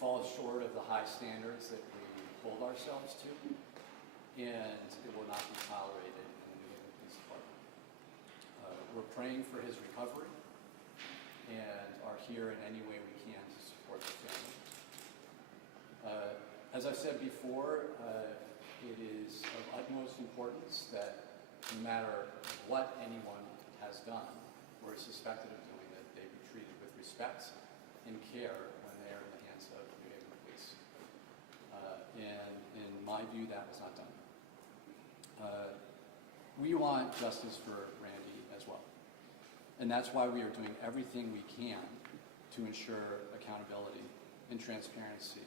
fall short of the high standards that we hold ourselves to, and it will not be tolerated in the New Haven Police Department. We're praying for his recovery and are here in any way we can to support the family. As I've said before, it is of utmost importance that no matter what anyone has done or is suspected of doing, that they be treated with respect and care when they are in the hands of New Haven Police. And in my view, that was not done. We want justice for Randy as well. And that's why we are doing everything we can to ensure accountability and transparency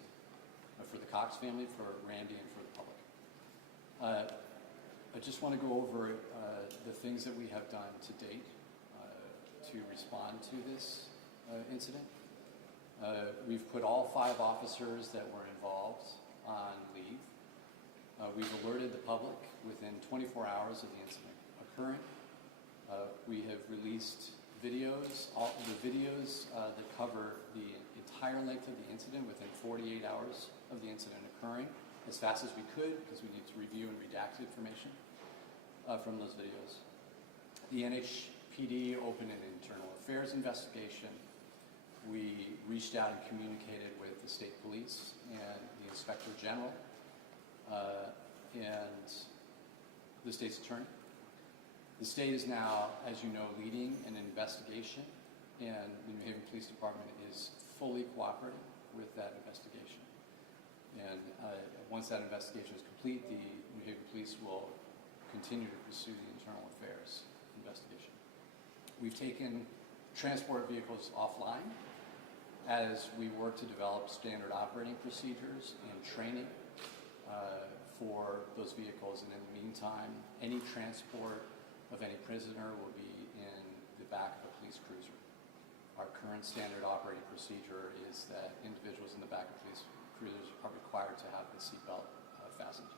for the Cox family, for Randy, and for the public. I just want to go over the things that we have done to date to respond to this incident. We've put all 5 officers that were involved on leave. We've alerted the public within 24 hours of the incident occurring. We have released videos, all the videos that cover the entire length of the incident within 48 hours of the incident occurring, as fast as we could, because we need to review and redact information from those videos. The NHPD opened an internal affairs investigation. We reached out and communicated with the state police and the inspector general and the state's attorney. The state is now, as you know, leading an investigation, and the New Haven Police Department is fully cooperating with that investigation. And once that investigation is complete, the New Haven Police will continue to pursue the internal affairs investigation. We've taken transport vehicles offline as we work to develop standard operating procedures and training for those vehicles. And in the meantime, any transport of any prisoner will be in the back of a police cruiser. Our current standard operating procedure is that individuals in the back of police cruisers are required to have the seatbelt fastened.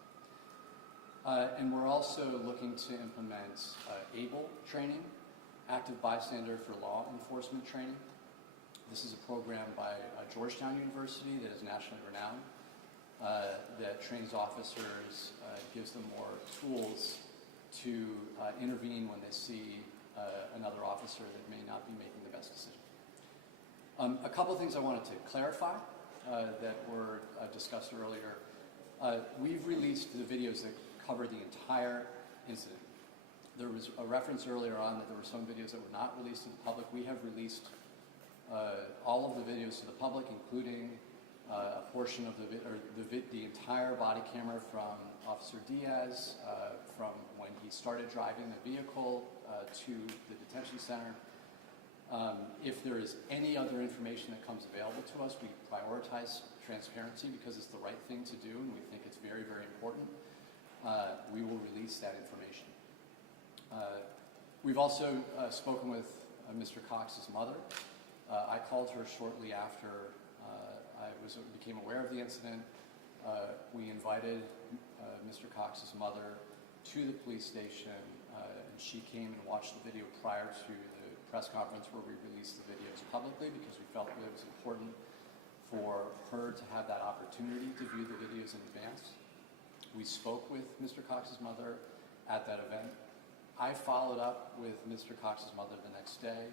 And we're also looking to implement ABLE training, active bystander for law enforcement training. This is a program by Georgetown University that is nationally renowned, that trains officers, gives them more tools to intervene when they see another officer that may not be making the best decision. A couple of things I wanted to clarify that were discussed earlier. We've released the videos that cover the entire incident. There was a reference earlier on that there were some videos that were not released to the public. We have released all of the videos to the public, including a portion of the entire body camera from Officer Diaz, from when he started driving the vehicle to the detention center. If there is any other information that comes available to us, we prioritize transparency because it's the right thing to do, and we think it's very, very important. We will release that information. We've also spoken with Mr. Cox's mother. I called her shortly after I became aware of the incident. We invited Mr. Cox's mother to the police station, and she came and watched the video prior to the press conference where we released the videos publicly, because we felt that it was important for her to have that opportunity to view the videos in advance. We spoke with Mr. Cox's mother at that event. I followed up with Mr. Cox's mother the next day.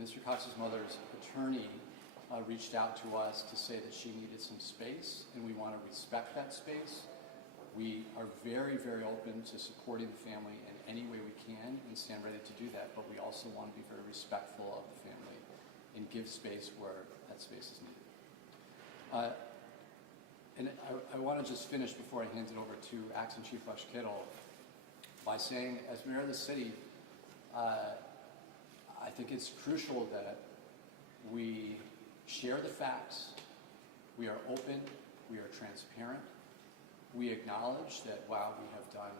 Mr. Cox's mother's attorney reached out to us to say that she needed some space, and we want to respect that space. We are very, very open to supporting the family in any way we can and stand ready to do that, but we also want to be very respectful of the family and give space where that space is needed. And I want to just finish before I hand it over to Acting Chief Rush-Kittle by saying, as mayor of the city, I think it's crucial that we share the facts, we are open, we are transparent, we acknowledge that while we have done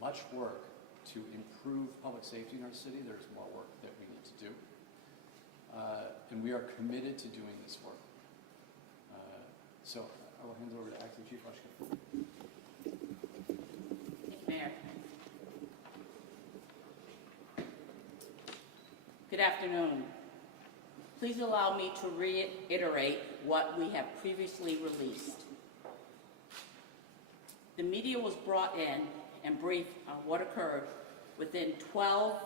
much work to improve public safety in our city, there's more work that we need to do. And we are committed to doing this work. So I will hand it over to Acting Chief Rush-Kittle. Thank you, Mayor. Good afternoon. Please allow me to reiterate what we have previously released. The media was brought in and briefed on what occurred within 12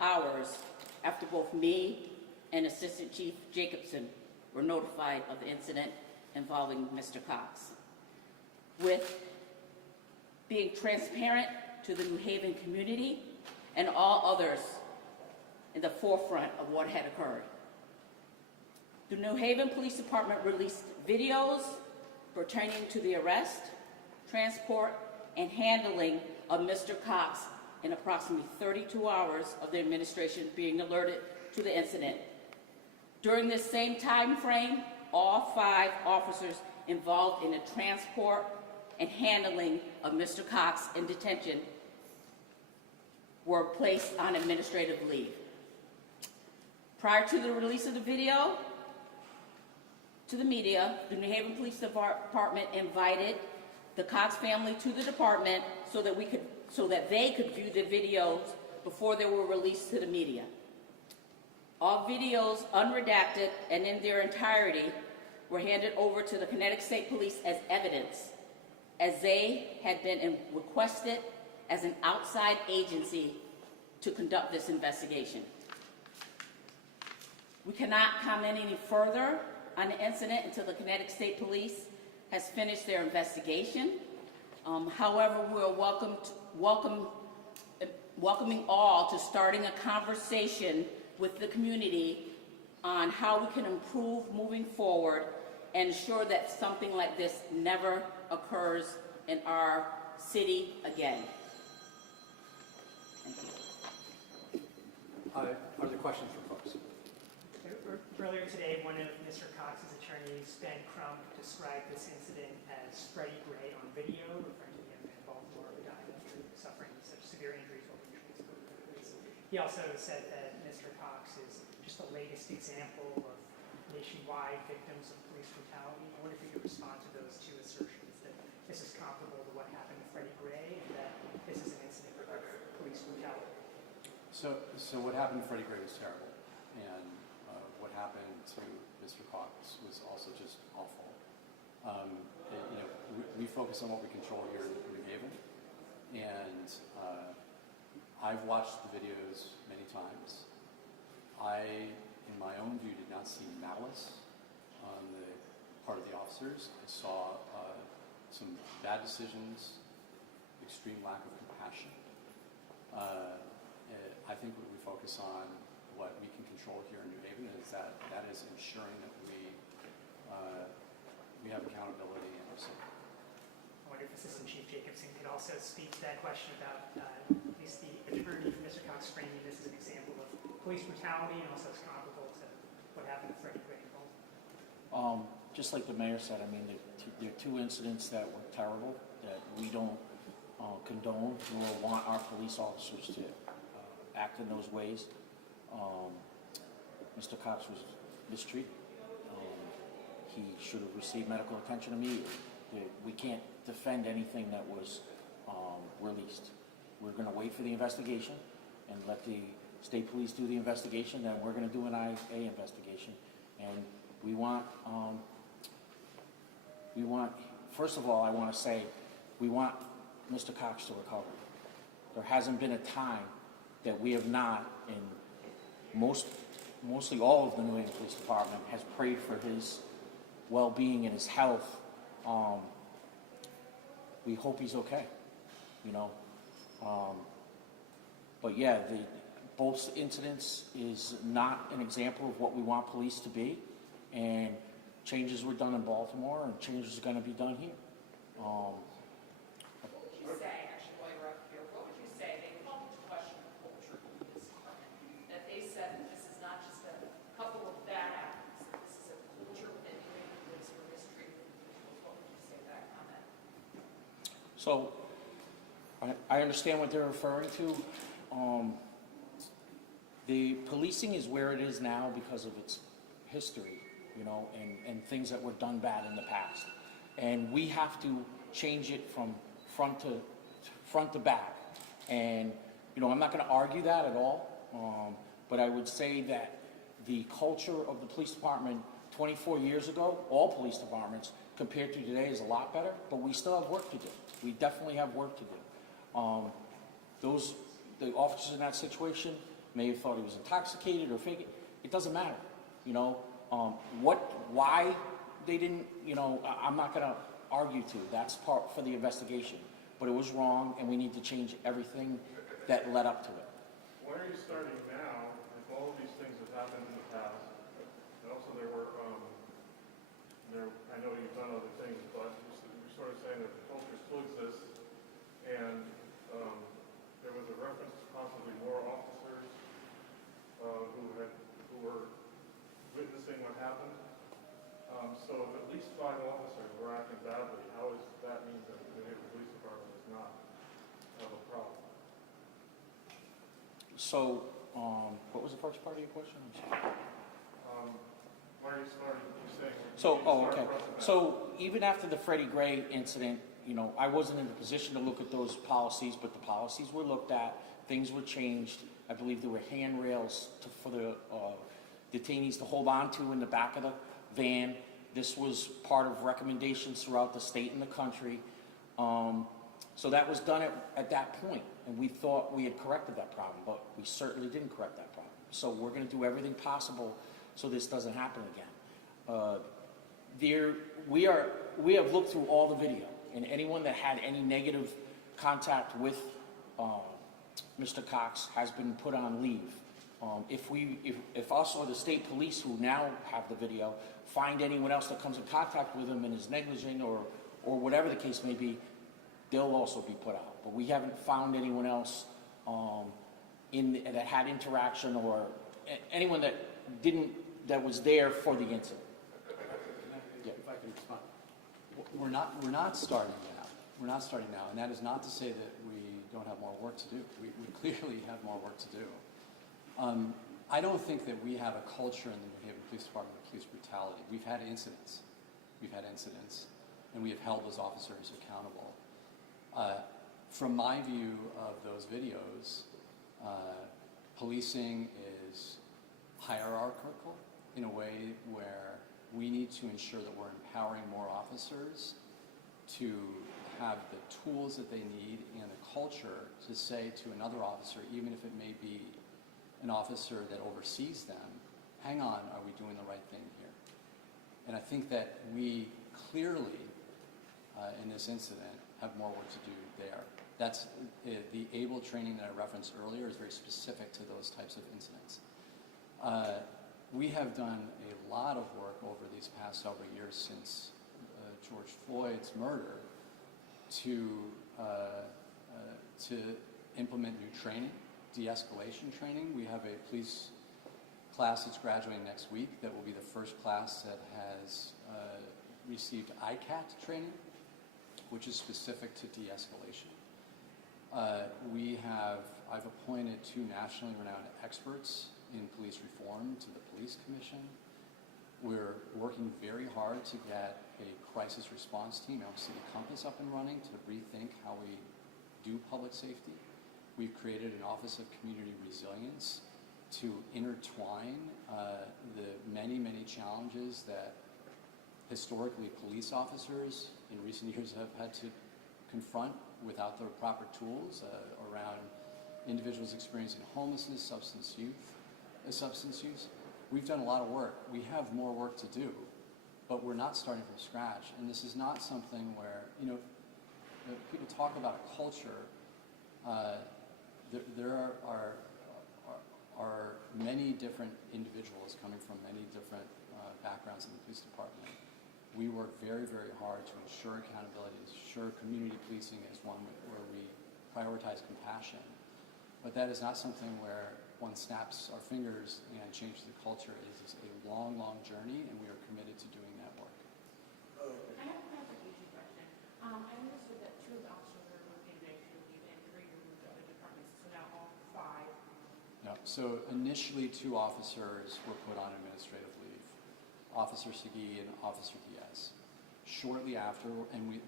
hours after both me and Assistant Chief Jacobson were notified of the incident involving Mr. Cox. With being transparent to the New Haven community and all others in the forefront of what had occurred. The New Haven Police Department released videos pertaining to the arrest, transport, and handling of Mr. Cox in approximately 32 hours of the administration being alerted to the incident. During this same time frame, all 5 officers involved in the transport and handling of Mr. Cox in detention were placed on administrative leave. Prior to the release of the video to the media, the New Haven Police Department invited the Cox family to the department so that they could view the videos before they were released to the media. All videos, unredacted and in their entirety, were handed over to the Connecticut State Police as evidence, as they had been requested as an outside agency to conduct this investigation. We cannot comment any further on the incident until the Connecticut State Police has finished their investigation. However, we are welcoming all to starting a conversation with the community on how we can improve moving forward and ensure that something like this never occurs in our city again. Thank you. Are there questions from folks? Earlier today, one of Mr. Cox's attorneys, Ben Crump, described this incident as Freddie Gray on video, referring to the young man in Baltimore who died after suffering such severe injuries while being transported to the police. He also said that Mr. Cox is just the latest example of nationwide victims of police brutality. I wonder if you could respond to those 2 assertions, that this is comparable to what happened to Freddie Gray and that this is an incident of police brutality. So what happened to Freddie Gray was terrible, and what happened to Mr. Cox was also just awful. We focus on what we control here in New Haven, and I've watched the videos many times. I, in my own view, did not see malice on the part of the officers. I saw some bad decisions, extreme lack of compassion. I think what we focus on, what we can control here in New Haven, is that is ensuring that we have accountability in our city. I wonder if Assistant Chief Jacobson could also speak to that question about at least the attorney for Mr. Cox framing this as an example of police brutality and also it's comparable to what happened to Freddie Gray. Just like the mayor said, I mean, there are 2 incidents that were terrible that we don't condone nor want our police officers to act in those ways. Mr. Cox was mistreated. He should have received medical attention immediately. We can't defend anything that was released. We're going to wait for the investigation and let the state police do the investigation. Then we're going to do an IA investigation. And we want, first of all, I want to say, we want Mr. Cox to recover. There hasn't been a time that we have not, in mostly all of the New England Police Department, has prayed for his well-being and his health. We hope he's okay, you know. But yeah, both incidents is not an example of what we want police to be, and changes were done in Baltimore, and changes are going to be done here. What would you say, actually, while you're up here, what would you say, they called into question the culture of the police department, that they said that this is not just a couple of bad actors, that this is a culture within New England police for mistreating individuals. What would you say to that comment? So, I understand what they're referring to. The policing is where it is now because of its history, you know, and things that were done bad in the past. And we have to change it from front to back. And, you know, I'm not going to argue that at all, but I would say that the culture of the police department 24 years ago, all police departments, compared to today is a lot better, but we still have work to do. We definitely have work to do. The officers in that situation may have thought he was intoxicated or faking. It doesn't matter, you know. Why they didn't, you know, I'm not gonna argue to. That's part for the investigation. But it was wrong, and we need to change everything that led up to it. Why are you starting now if all of these things have happened in the past? And also I know you've done other things, but you're sort of saying that the culture still exists, and there was a reference to possibly more officers who were witnessing what happened. So if at least 5 officers were acting badly, how does that mean that the New Haven Police Department does not have a problem? So, what was the first part of your question? I'm sorry. Why are you starting? You're saying. So, okay. So even after the Freddie Gray incident, you know, I wasn't in the position to look at those policies, but the policies were looked at, things were changed. I believe there were handrails for the detainees to hold on to in the back of the van. This was part of recommendations throughout the state and the country. So that was done at that point, and we thought we had corrected that problem, but we certainly didn't correct that problem. So we're going to do everything possible so this doesn't happen again. We have looked through all the video, and anyone that had any negative contact with Mr. Cox has been put on leave. If us or the state police, who now have the video, find anyone else that comes in contact with him and is negligent or whatever the case may be, they'll also be put out. But we haven't found anyone else that had interaction or anyone that was there for the incident. Yeah, if I can respond. We're not starting now. We're not starting now, and that is not to say that we don't have more work to do. We clearly have more work to do. I don't think that we have a culture in the New Haven Police Department of police brutality. We've had incidents, and we have held those officers accountable. From my view of those videos, policing is hierarchical in a way where we need to ensure that we're empowering more officers to have the tools that they need and the culture to say to another officer, even if it may be an officer that oversees them, hang on, are we doing the right thing here? And I think that we clearly, in this incident, have more work to do there. That's the ABLE training that I referenced earlier is very specific to those types of incidents. We have done a lot of work over these past several years since George Floyd's murder to implement new training, de-escalation training. We have a police class that's graduating next week that will be the first class that has received ICAT training, which is specific to de-escalation. I've appointed 2 nationally renowned experts in police reform to the Police Commission. We're working very hard to get a crisis response team, City Compass, up and running to rethink how we do public safety. We've created an Office of Community Resilience to intertwine the many, many challenges that historically police officers in recent years have had to confront without the proper tools around individuals experiencing homelessness, substance use. We've done a lot of work. We have more work to do, but we're not starting from scratch. And this is not something where, people talk about a culture. There are many different individuals coming from many different backgrounds in the police department. We work very, very hard to ensure accountability, ensure community policing is one where we prioritize compassion. But that is not something where one snaps our fingers and changes the culture. It is a long, long journey, and we are committed to doing that work. I have a clarification question. I understood that 2 of the officers were moved in leave and 3 were moved to other departments, so now all 5. Yeah. So initially 2 officers were put on administrative leave, Officer Segui and Officer Diaz. Shortly after,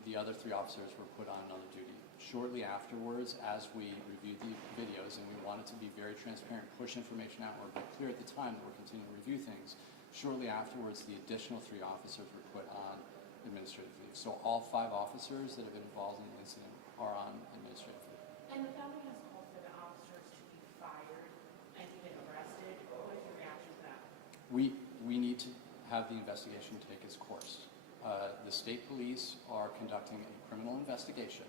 the other 3 officers were put on another duty. shortly afterwards, as we reviewed the videos, and we wanted to be very transparent, push information outward, but clear at the time that we're continuing to review things, shortly afterwards, the additional 3 officers were put on administrative leave. So all 5 officers that have been involved in the incident are on administrative leave. And the family has called for the officers to be fired and even arrested. What is your reaction to that? We need to have the investigation take its course. The state police are conducting a criminal investigation,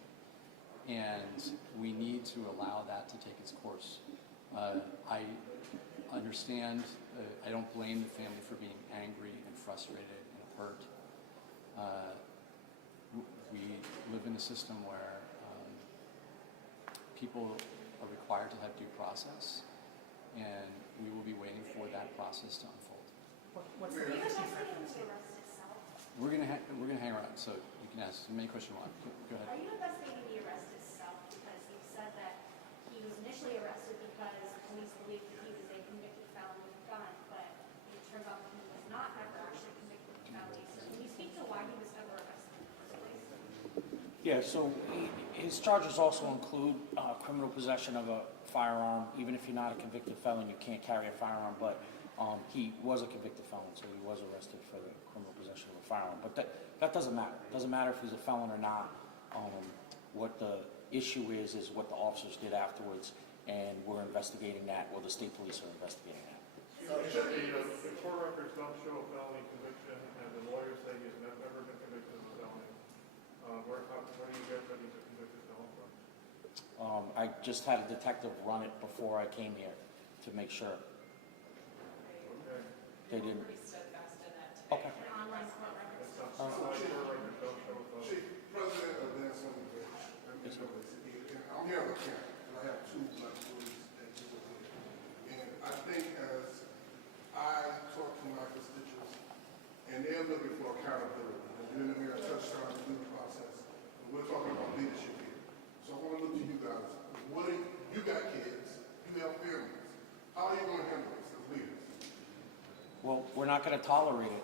and we need to allow that to take its course. I understand, I don't blame the family for being angry and frustrated and hurt. We live in a system where people are required to have due process, and we will be waiting for that process to unfold. What's the latest you've heard from the state? We're gonna hang around, so you can ask as many questions you want. Go ahead. Are you investigating the arrest itself? Because you said that he was initially arrested because police believed that he was a convicted felon with a gun, but it turns out that he was not ever actually convicted of felony. So can you speak to why he was ever arrested in the first place? Yeah, so his charges also include criminal possession of a firearm. Even if you're not a convicted felon, you can't carry a firearm, but he was a convicted felon, so he was arrested for the criminal possession of a firearm. But that doesn't matter. It doesn't matter if he's a felon or not. What the issue is what the officers did afterwards, and we're investigating that, or the state police are investigating that. The court records don't show a felony conviction, and the lawyers say he's never been convicted of a felony. Where do you get that he's a convicted felon from? I just had a detective run it before I came here to make sure. Okay. They didn't. Pretty steadfast in that today. Okay. An online court record? It's not, court records don't show a felony. Chief, President of the Assembly, I'm here on the camera, and I have 2 black boys that you were here. And I think as I talk to my constituents, and they're looking for accountability, and then the mayor touched on the due process, and we're talking about leadership here. So I want to look to you guys. You got kids, you have families. How are you going to handle this as leaders? Well, we're not going to tolerate it.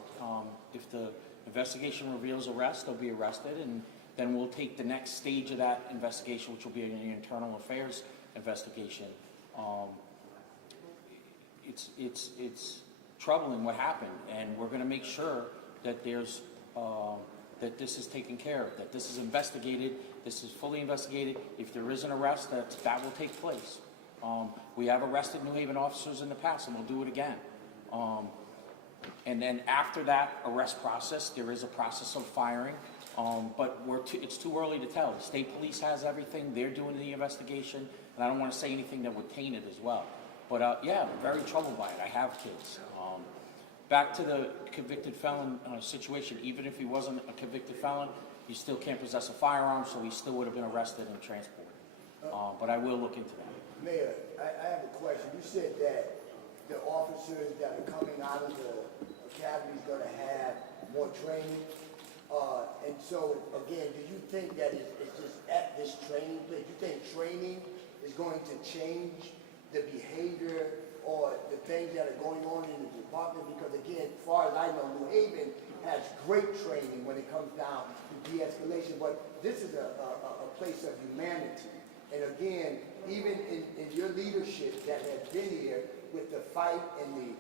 If the investigation reveals arrest, they'll be arrested, and then we'll take the next stage of that investigation, which will be an internal affairs investigation. It's troubling what happened, and we're going to make sure that there's that this is taken care of, that this is investigated, this is fully investigated. If there is an arrest, that will take place. We have arrested New Haven officers in the past, and we'll do it again. And then after that arrest process, there is a process of firing, but it's too early to tell. The state police has everything. They're doing the investigation, and I don't want to say anything that would taint it as well. But yeah, I'm very troubled by it. I have kids. Back to the convicted felon situation, even if he wasn't a convicted felon, he still can't possess a firearm, so he still would have been arrested and transported. But I will look into that. Mayor, I have a question. You said that the officers that are coming out of the academy is going to have more training. And so, again, do you think that it's just at this training place? Do you think training is going to change the behavior or the things that are going on in the department? Because, again, as far as I know, New Haven has great training when it comes down to de-escalation. But this is a place of humanity. And, again, even in your leadership that has been here with the fight and the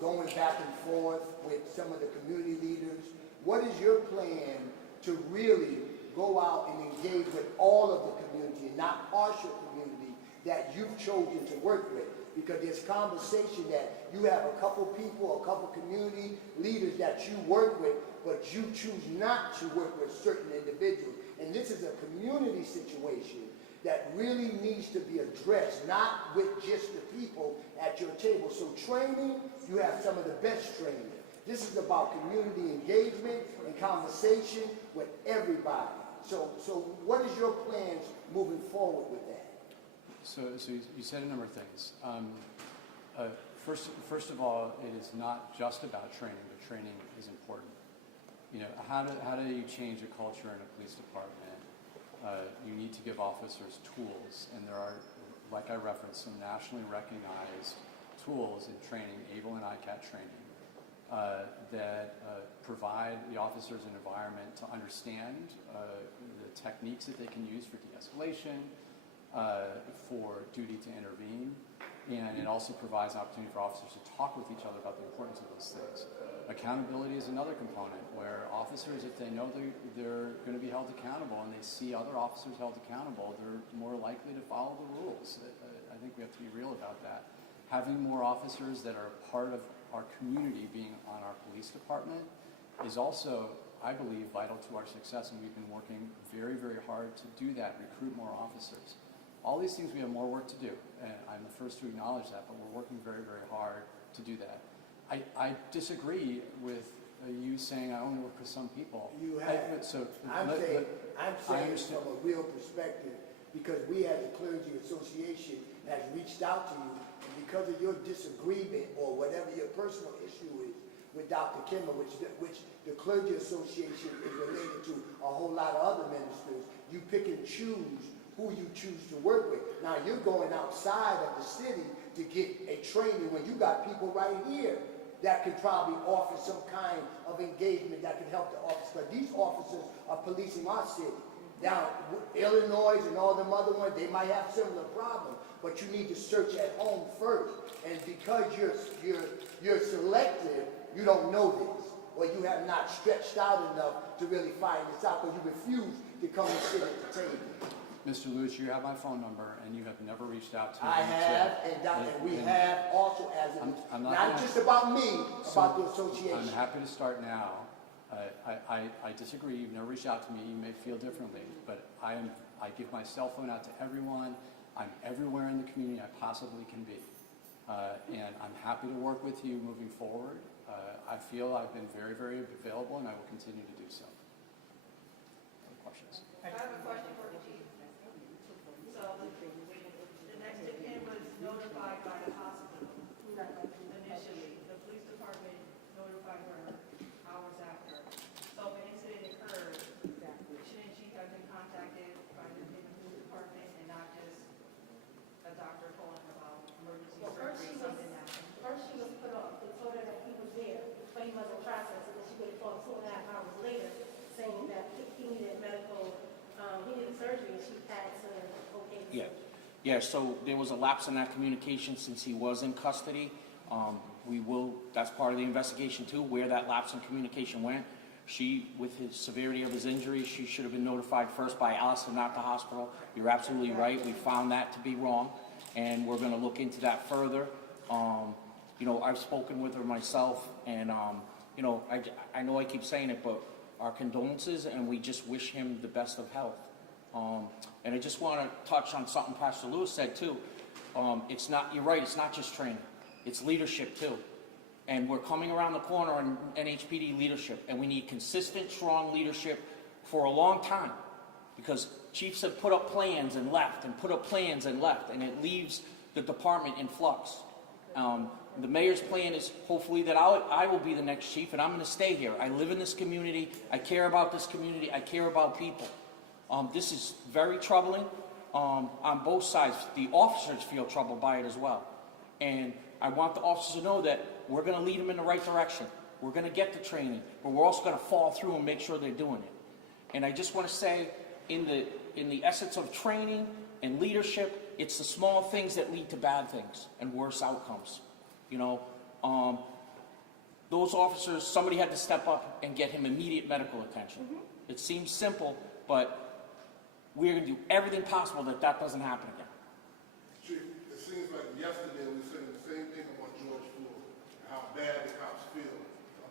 going back and forth with some of the community leaders, what is your plan to really go out and engage with all of the community and not partial community that you've chosen to work with? Because there's conversation that you have a couple people, a couple community leaders that you work with, but you choose not to work with certain individuals. And this is a community situation that really needs to be addressed, not with just the people at your table. So training, you have some of the best training. This is about community engagement and conversation with everybody. So what is your plans moving forward with that? So you said a number of things. First of all, it is not just about training, but training is important. You know, how do you change a culture in a police department? You need to give officers tools, and there are, like I referenced, some nationally recognized tools in training, ABLE and ICAT training, that provide the officers an environment to understand the techniques that they can use for de-escalation, for duty to intervene, and it also provides an opportunity for officers to talk with each other about the importance of those things. Accountability is another component where officers, if they know they're going to be held accountable and they see other officers held accountable, they're more likely to follow the rules. I think we have to be real about that. Having more officers that are part of our community being on our police department is also, I believe, vital to our success, and we've been working very, very hard to do that, recruit more officers. All these things we have more work to do, and I'm the first to acknowledge that, but we're working very, very hard to do that. I disagree with you saying I only work with some people. You have. I'm saying from a real perspective, because we as a clergy association has reached out to you, and because of your disagreement or whatever your personal issue is with Dr. Kimball, which the clergy association is related to a whole lot of other ministers, you pick and choose who you choose to work with. Now you're going outside of the city to get a training when you got people right here that could probably offer some kind of engagement that could help the office. But these officers are policing our city. Now, Illinois and all them other ones, they might have similar problems, but you need to search at home first. And because you're selective, you don't know this, or you have not stretched out enough to really find this out, because you refuse to come and sit at the table. Mr. Lewis, you have my phone number, and you have never reached out to me. I have, and we have also as not just about me, about the association. I'm happy to start now. I disagree. You've never reached out to me. You may feel differently, but I give my cell phone out to everyone. I'm everywhere in the community I possibly can be, and I'm happy to work with you moving forward. I feel I've been very, very available, and I will continue to do so. Other questions? I have a question for the chief. So, the next of kin was notified by the hospital initially. The police department notified her hours after. So, when the incident occurred, shouldn't she have been contacted by the police department and not just a doctor calling about emergency surgery, something happened? First she was put off, they told her that he was there, but he wasn't processed, and then she would have called 2.5 hours later, saying that he needed medical, he needed surgery, and she had to okay. Yeah, so there was a lapse in that communication since he was in custody. That's part of the investigation too, where that lapse in communication went. With his severity of his injury, she should have been notified first by us and not the hospital. You're absolutely right. We found that to be wrong, and we're going to look into that further. I've spoken with her myself, and I know I keep saying it, but our condolences, and we just wish him the best of health. And I just want to touch on something Pastor Lewis said too. You're right, it's not just training, it's leadership too. And we're coming around the corner on NHPD leadership, and we need consistent, strong leadership for a long time, because chiefs have put up plans and left, and put up plans and left, and it leaves the department in flux. The mayor's plan is hopefully that I will be the next chief, and I'm going to stay here. I live in this community. I care about this community. I care about people. This is very troubling on both sides. The officers feel troubled by it as well. And I want the officers to know that we're going to lead them in the right direction. We're going to get the training, but we're also going to follow through and make sure they're doing it. And I just want to say, in the essence of training and leadership, it's the small things that lead to bad things and worse outcomes. Those officers, somebody had to step up and get him immediate medical attention. It seems simple, but we're going to do everything possible that doesn't happen again. Chief, it seems like yesterday we were saying the same thing about George Floyd, how bad the cops feel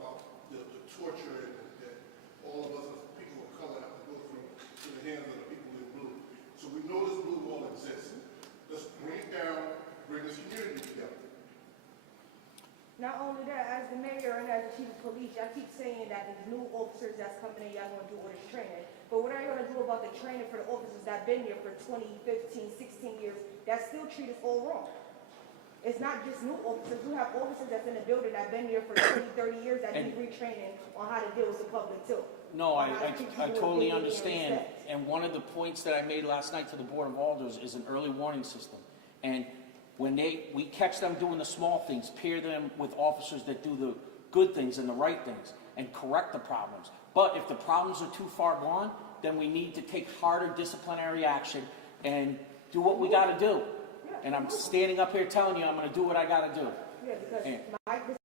about the torture that all of us as people of color have to go through to the hands of the people in blue. So we know this blue wall exists. Let's bring it down, bring this community together. Not only that, as the mayor and as the chief of police, y'all keep saying that there's new officers that's coming in, y'all gonna do all this training. But what are you gonna do about the training for the officers that been there for 20, 15, 16 years that still treat us all wrong? It's not just new officers. You have officers that's in the building that been there for 20, 30 years that need retraining on how to deal with the public too. No, I totally understand. And one of the points that I made last night to the Board of Alders is an early warning system. And when we catch them doing the small things, pair them with officers that do good things and the right things and correct the problems. But if the problems are too far gone, then we need to take harder disciplinary action and do what we got to do. And I'm standing up here telling you I'm going to do what I got to do. Yeah, because And- the